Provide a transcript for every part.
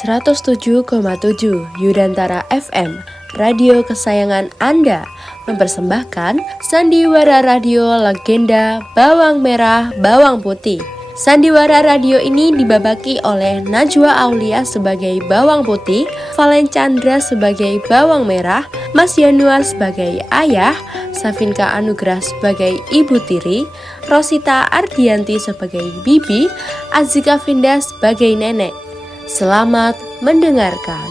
107,7 Yudantara FM, radio kesayangan Anda, mempersembahkan Sandiwara Radio Legenda Bawang Merah Bawang Putih. Sandiwara radio ini dibabaki oleh Najwa Aulia sebagai bawang putih, Valen Chandra sebagai bawang merah, Mas Yanuar sebagai ayah, Safinka Anugrah sebagai ibu tiri, Rosita Ardianti sebagai bibi, Azika Finda sebagai nenek. Selamat mendengarkan.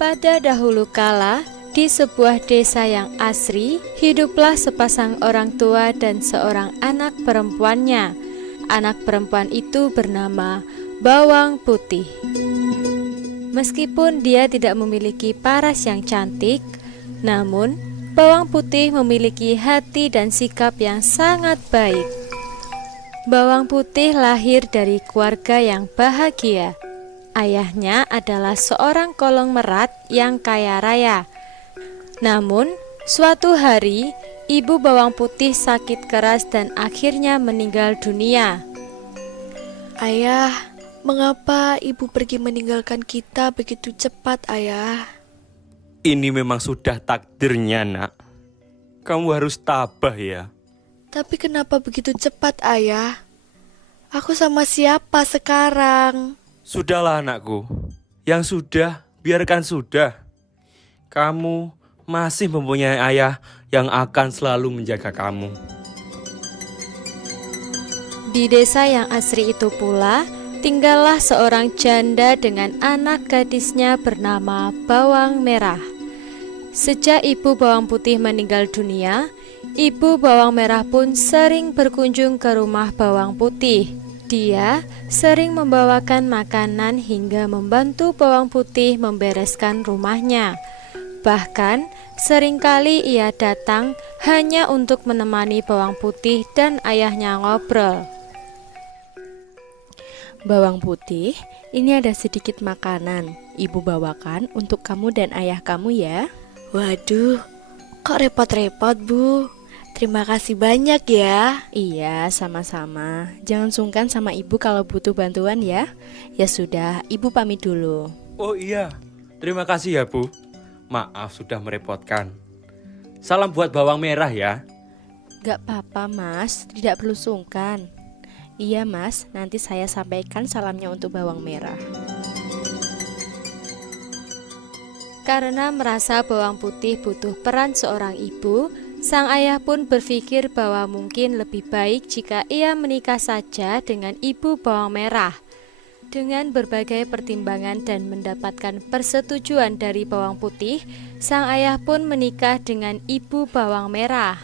Pada dahulu kala, di sebuah desa yang asri, hiduplah sepasang orang tua dan seorang anak perempuannya. Anak perempuan itu bernama Bawang Putih. Meskipun dia tidak memiliki paras yang cantik, namun Bawang Putih memiliki hati dan sikap yang sangat baik. Bawang Putih lahir dari keluarga yang bahagia. Ayahnya adalah seorang kolong merat yang kaya raya. Namun, suatu hari, ibu Bawang Putih sakit keras dan akhirnya meninggal dunia. Ayah, mengapa ibu pergi meninggalkan kita begitu cepat, ayah? Ini memang sudah takdirnya, nak. Kamu harus tabah ya. Tapi kenapa begitu cepat, ayah? Aku sama siapa sekarang? Sudahlah anakku. Yang sudah, biarkan sudah. Kamu masih mempunyai ayah yang akan selalu menjaga kamu. Di desa yang asri itu pula, tinggallah seorang janda dengan anak gadisnya bernama Bawang Merah. Sejak ibu Bawang Putih meninggal dunia, ibu Bawang Merah pun sering berkunjung ke rumah Bawang Putih. Dia sering membawakan makanan hingga membantu Bawang Putih membereskan rumahnya. Bahkan, seringkali ia datang hanya untuk menemani Bawang Putih dan ayahnya ngobrol. Bawang Putih, ini ada sedikit makanan. Ibu bawakan untuk kamu dan ayah kamu ya. Waduh, kok repot-repot, Bu? Terima kasih banyak ya. Iya, sama-sama. Jangan sungkan sama ibu kalau butuh bantuan ya. Ya sudah, ibu pamit dulu. Oh iya, terima kasih ya Bu. Maaf sudah merepotkan. Salam buat Bawang Merah ya. Gak apa-apa mas, tidak perlu sungkan. Iya mas, nanti saya sampaikan salamnya untuk Bawang Merah. Karena merasa Bawang Putih butuh peran seorang ibu, sang ayah pun berpikir bahwa mungkin lebih baik jika ia menikah saja dengan ibu Bawang Merah. Dengan berbagai pertimbangan dan mendapatkan persetujuan dari Bawang Putih, sang ayah pun menikah dengan ibu Bawang Merah.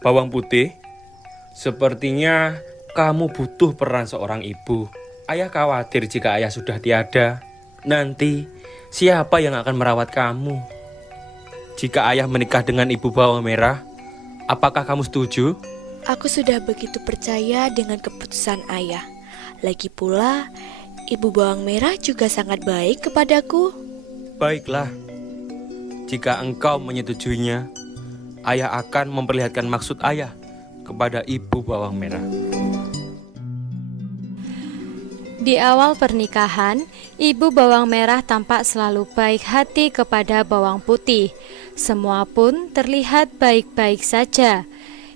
Bawang Putih, sepertinya kamu butuh peran seorang ibu. Ayah khawatir jika ayah sudah tiada. Nanti siapa yang akan merawat kamu? Jika ayah menikah dengan ibu Bawang Merah, apakah kamu setuju? Aku sudah begitu percaya dengan keputusan ayah. Lagi pula, ibu Bawang Merah juga sangat baik kepadaku. Baiklah, jika engkau menyetujuinya, ayah akan memperlihatkan maksud ayah kepada ibu Bawang Merah. Di awal pernikahan, ibu Bawang Merah tampak selalu baik hati kepada Bawang Putih. Semua pun terlihat baik-baik saja.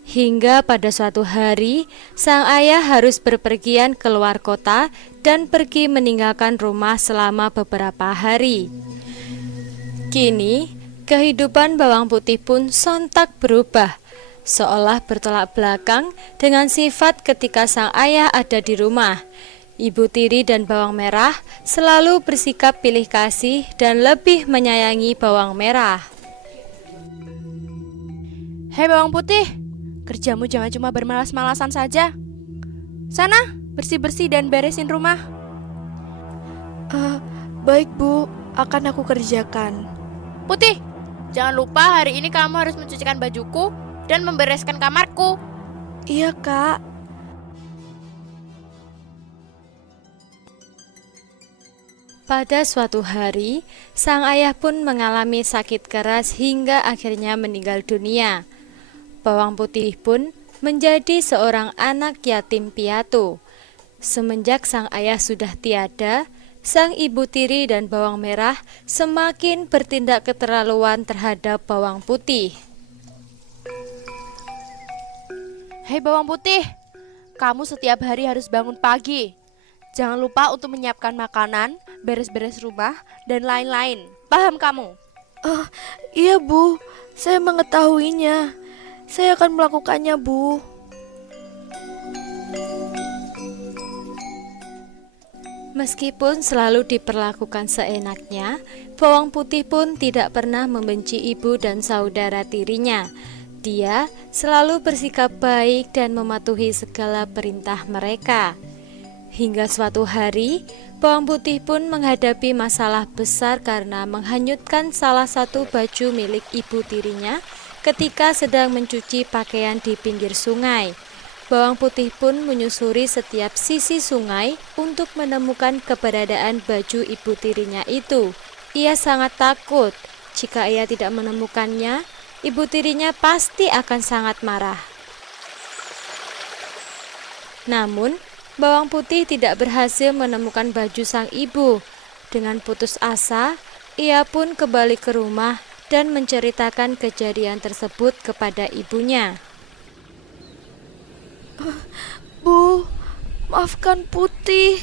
Hingga pada suatu hari, sang ayah harus berpergian keluar kota dan pergi meninggalkan rumah selama beberapa hari. Kini, kehidupan Bawang Putih pun sontak berubah, seolah bertolak belakang dengan sifat ketika sang ayah ada di rumah. Ibu tiri dan Bawang Merah selalu bersikap pilih kasih dan lebih menyayangi Bawang Merah. Hei Bawang Putih, kerjamu jangan cuma bermalas-malasan saja. Sana, bersih-bersih dan beresin rumah. Baik Bu, akan aku kerjakan. Putih, jangan lupa hari ini kamu harus mencucikan bajuku dan membereskan kamarku. Iya Kak. Pada suatu hari, sang ayah pun mengalami sakit keras hingga akhirnya meninggal dunia. Bawang putih pun menjadi seorang anak yatim piatu. Semenjak sang ayah sudah tiada, sang ibu tiri dan bawang merah semakin bertindak keterlaluan terhadap bawang putih. Hei bawang putih, kamu setiap hari harus bangun pagi. Jangan lupa untuk menyiapkan makanan, beres-beres rumah, dan lain-lain. Paham kamu? Iya Bu, saya mengetahuinya. Saya akan melakukannya Bu. Meskipun selalu diperlakukan seenaknya, bawang putih pun tidak pernah membenci ibu dan saudara tirinya. Dia selalu bersikap baik dan mematuhi segala perintah mereka. Hingga suatu hari, bawang putih pun menghadapi masalah besar karena menghanyutkan salah satu baju milik ibu tirinya ketika sedang mencuci pakaian di pinggir sungai. Bawang putih pun menyusuri setiap sisi sungai untuk menemukan keberadaan baju ibu tirinya itu. Ia sangat takut jika ia tidak menemukannya, ibu tirinya pasti akan sangat marah. Namun, bawang putih tidak berhasil menemukan baju sang ibu. Dengan putus asa, ia pun kembali ke rumah dan menceritakan kejadian tersebut kepada ibunya. Bu, maafkan Putih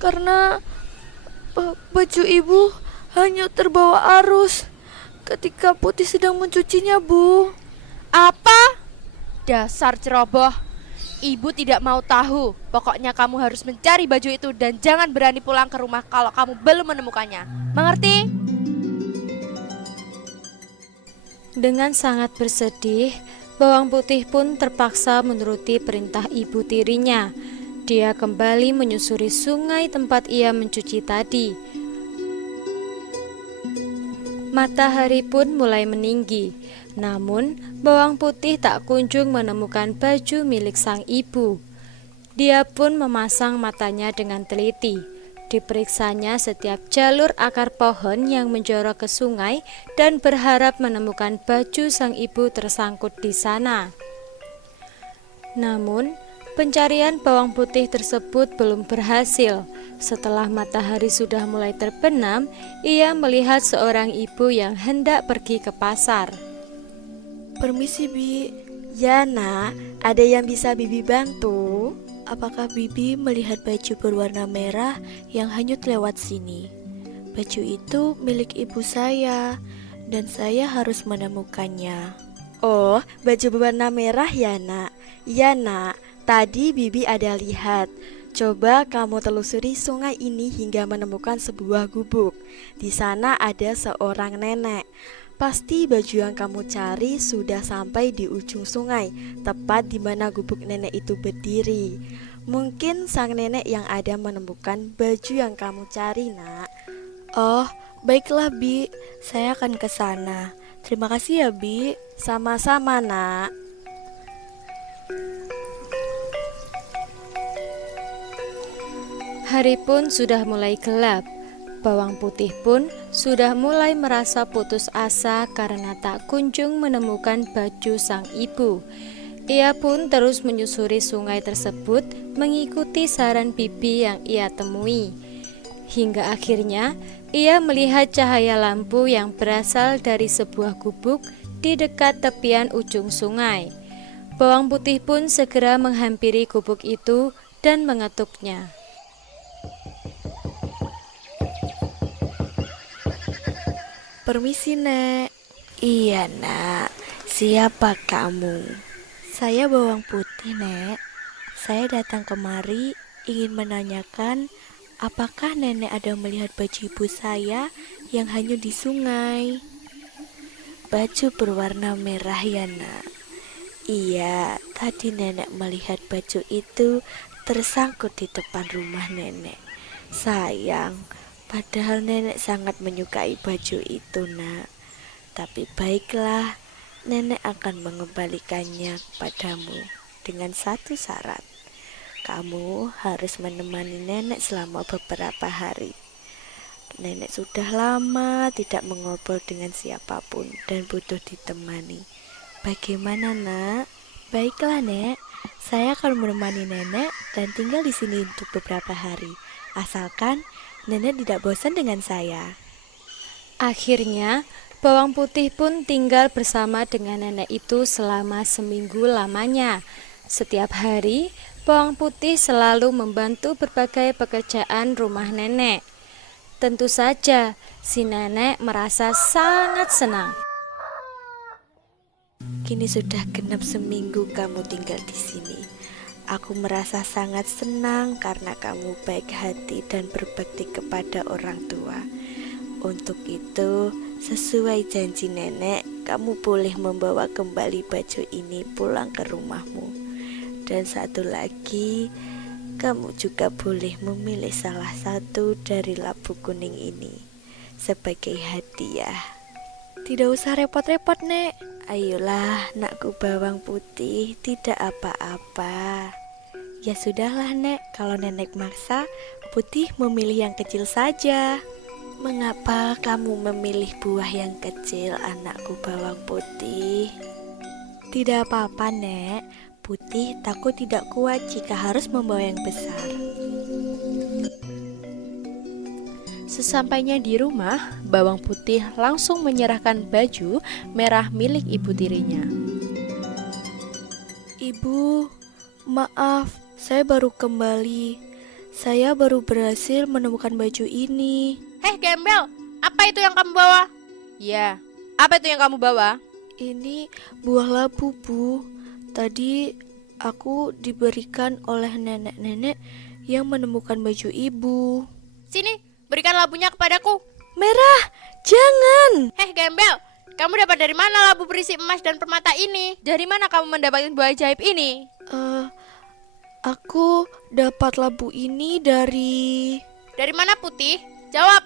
karena baju ibu hanyut terbawa arus ketika Putih sedang mencucinya, Bu. Apa? Dasar ceroboh. Ibu tidak mau tahu. Pokoknya kamu harus mencari baju itu dan jangan berani pulang ke rumah kalau kamu belum menemukannya. Mengerti? Dengan sangat bersedih, bawang putih pun terpaksa menuruti perintah ibu tirinya. Dia kembali menyusuri sungai tempat ia mencuci tadi. Matahari pun mulai meninggi, namun bawang putih tak kunjung menemukan baju milik sang ibu. Dia pun memasang matanya dengan teliti. Diperiksanya setiap jalur akar pohon yang menjorok ke sungai dan berharap menemukan baju sang ibu tersangkut di sana. Namun, pencarian bawang putih tersebut belum berhasil. Setelah matahari sudah mulai terbenam, ia melihat seorang ibu yang hendak pergi ke pasar. Permisi, Bi. Ya, Nak. Ada yang bisa Bibi bantu? Apakah Bibi melihat baju berwarna merah yang hanyut lewat sini? Baju itu milik ibu saya, dan saya harus menemukannya. Oh, baju berwarna merah ya, Nak? Ya, Nak. Tadi Bibi ada lihat. Coba kamu telusuri sungai ini hingga menemukan sebuah gubuk. Di sana ada seorang nenek. Pasti baju yang kamu cari sudah sampai di ujung sungai, tepat di mana gubuk nenek itu berdiri. Mungkin sang nenek yang ada menemukan baju yang kamu cari, Nak. Oh, baiklah, Bi. Saya akan ke sana. Terima kasih ya, Bi. Sama-sama, Nak. Hari pun sudah mulai gelap. Bawang putih pun sudah mulai merasa putus asa karena tak kunjung menemukan baju sang ibu. Ia pun terus menyusuri sungai tersebut mengikuti saran bibi yang ia temui. Hingga akhirnya ia melihat cahaya lampu yang berasal dari sebuah gubuk di dekat tepian ujung sungai. Bawang putih pun segera menghampiri gubuk itu dan mengetuknya. Permisi, Nek. Iya, Nak. Siapa kamu? Saya bawang putih, Nek. Saya datang kemari ingin menanyakan apakah Nenek ada melihat baju ibu saya yang hanyut di sungai. Baju berwarna merah ya, Nak? Iya, tadi Nenek melihat baju itu tersangkut di depan rumah Nenek. Sayang, padahal Nenek sangat menyukai baju itu, Nak. Tapi baiklah, Nenek akan mengembalikannya padamu dengan satu syarat. Kamu harus menemani Nenek selama beberapa hari. Nenek sudah lama tidak mengobrol dengan siapapun dan butuh ditemani. Bagaimana, Nak? Baiklah, Nek. Saya akan menemani Nenek dan tinggal di sini untuk beberapa hari. Asalkan Nenek tidak bosan dengan saya. Akhirnya, bawang putih pun tinggal bersama dengan nenek itu selama seminggu lamanya. Setiap hari, bawang putih selalu membantu berbagai pekerjaan rumah nenek. Tentu saja, si nenek merasa sangat senang. Kini sudah genap seminggu kamu tinggal di sini. Aku merasa sangat senang karena kamu baik hati dan berbakti kepada orang tua. Untuk itu, sesuai janji nenek, kamu boleh membawa kembali baju ini pulang ke rumahmu. Dan satu lagi, kamu juga boleh memilih salah satu dari labu kuning ini sebagai hadiah. Tidak usah repot-repot, Nek. Ayolah, nakku bawang putih, tidak apa-apa. Ya sudahlah, Nek. Kalau nenek maksa, Putih memilih yang kecil saja. Mengapa kamu memilih buah yang kecil, anakku bawang putih? Tidak apa-apa, Nek. Putih takut tidak kuat jika harus membawa yang besar. Sesampainya di rumah, bawang putih langsung menyerahkan baju merah milik ibu tirinya. Ibu, maaf, saya baru kembali. Saya baru berhasil menemukan baju ini. Heh gembel, apa itu yang kamu bawa? Ya, apa itu yang kamu bawa? Ini buah labu, Bu. Tadi aku diberikan oleh nenek-nenek yang menemukan baju ibu. Sini, berikan labunya kepadaku. Merah, jangan! Heh gembel, kamu dapat dari mana labu berisi emas dan permata ini? Dari mana kamu mendapatkan buah ajaib ini? Aku dapat labu ini dari... Dari mana Putih? Jawab.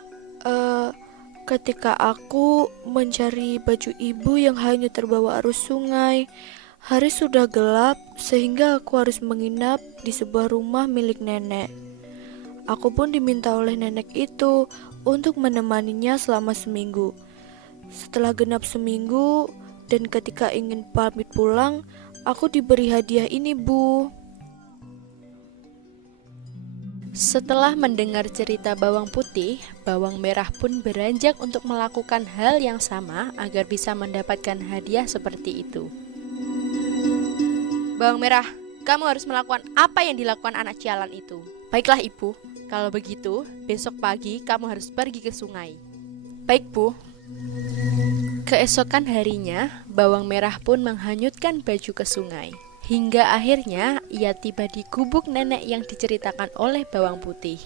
Ketika aku mencari baju ibu yang hanyut terbawa arus sungai. Hari sudah gelap sehingga aku harus menginap di sebuah rumah milik nenek. Aku pun diminta oleh nenek itu untuk menemaninya selama seminggu. Setelah genap seminggu dan ketika ingin pamit pulang, aku diberi hadiah ini, Bu. Setelah mendengar cerita bawang putih, bawang merah pun beranjak untuk melakukan hal yang sama agar bisa mendapatkan hadiah seperti itu. Bawang merah, kamu harus melakukan apa yang dilakukan anak sialan itu. Baiklah ibu, kalau begitu besok pagi kamu harus pergi ke sungai. Baik Bu. Keesokan harinya, bawang merah pun menghanyutkan baju ke sungai. Hingga akhirnya ia tiba di gubuk nenek yang diceritakan oleh bawang putih.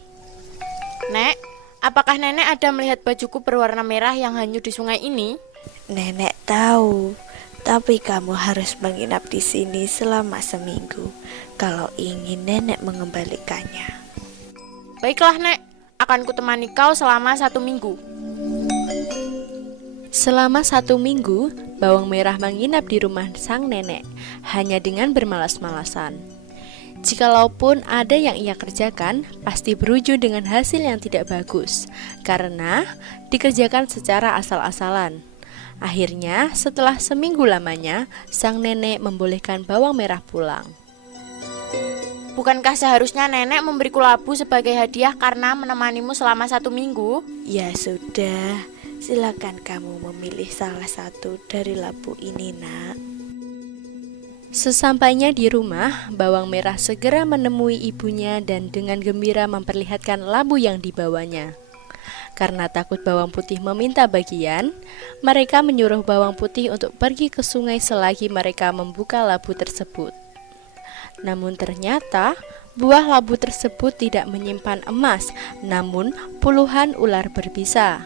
Nek, apakah nenek ada melihat bajuku berwarna merah yang hanyut di sungai ini? Nenek tahu, tapi kamu harus menginap di sini selama seminggu kalau ingin nenek mengembalikannya. Baiklah Nek, akan kutemani kau selama 1 minggu. Selama 1 minggu, bawang merah menginap di rumah sang nenek, hanya dengan bermalas-malasan. Jikalaupun ada yang ia kerjakan, pasti berujung dengan hasil yang tidak bagus, karena dikerjakan secara asal-asalan. Akhirnya, setelah seminggu lamanya, sang nenek membolehkan bawang merah pulang. Bukankah seharusnya nenek memberiku labu sebagai hadiah karena menemanimu selama 1 minggu? Ya sudah, silakan kamu memilih salah satu dari labu ini, Nak. Sesampainya di rumah, bawang merah segera menemui ibunya dan dengan gembira memperlihatkan labu yang dibawanya. Karena takut bawang putih meminta bagian, mereka menyuruh bawang putih untuk pergi ke sungai selagi mereka membuka labu tersebut. Namun ternyata buah labu tersebut tidak menyimpan emas, namun puluhan ular berbisa.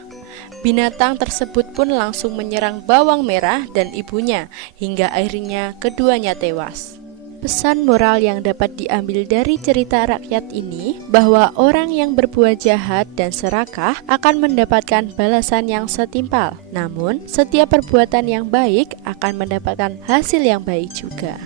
Binatang tersebut pun langsung menyerang bawang merah dan ibunya, hingga akhirnya keduanya tewas. Pesan moral yang dapat diambil dari cerita rakyat ini bahwa orang yang berbuat jahat dan serakah akan mendapatkan balasan yang setimpal. Namun, setiap perbuatan yang baik akan mendapatkan hasil yang baik juga.